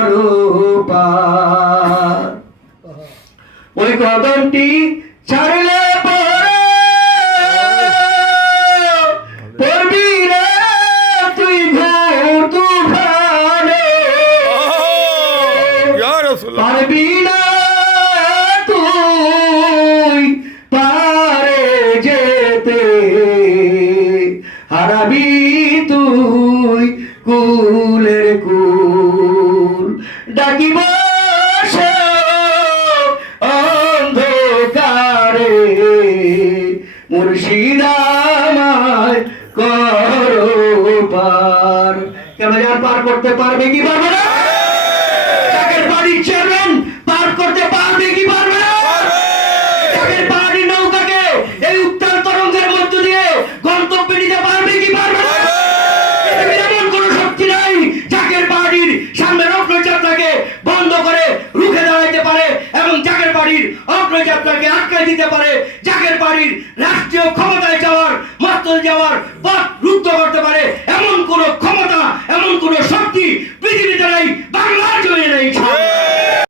করো পার। ওই কদমটি ছাড়লে পরে পড়বি রে তুই ঘোর তুফানে, পারবি না তুই পারে যেতে, হারাবি তুই কুলের কুল। ডাকিব সে অন্ধকারে, মুর্শিদ আমায় করো পার। কেন যার পার করতে পারবে কি পারবে না? চাকের বাড়ির চেয়ারম্যান পার করতে পারবে কি পারবে না? চাকের বাড়ির নৌকাকে এই উত্তাল তরঙ্গের মধ্য দিয়ে গন্তব্যে নিতে পারবে কি পারবে না? এমন কোন শক্তি নাই চাকের বাড়ির সামনের অগ্রযাত্রাকে বন্ধ করে রুখে দাঁড়াইতে পারে এবং চাকের বাড়ির অগ্রযাত্রাকে আটকে দিতে পারে। চাকের বাড়ির রাষ্ট্রীয় ক্ষমতায় যাওয়ার, মাতল যাওয়ার পথ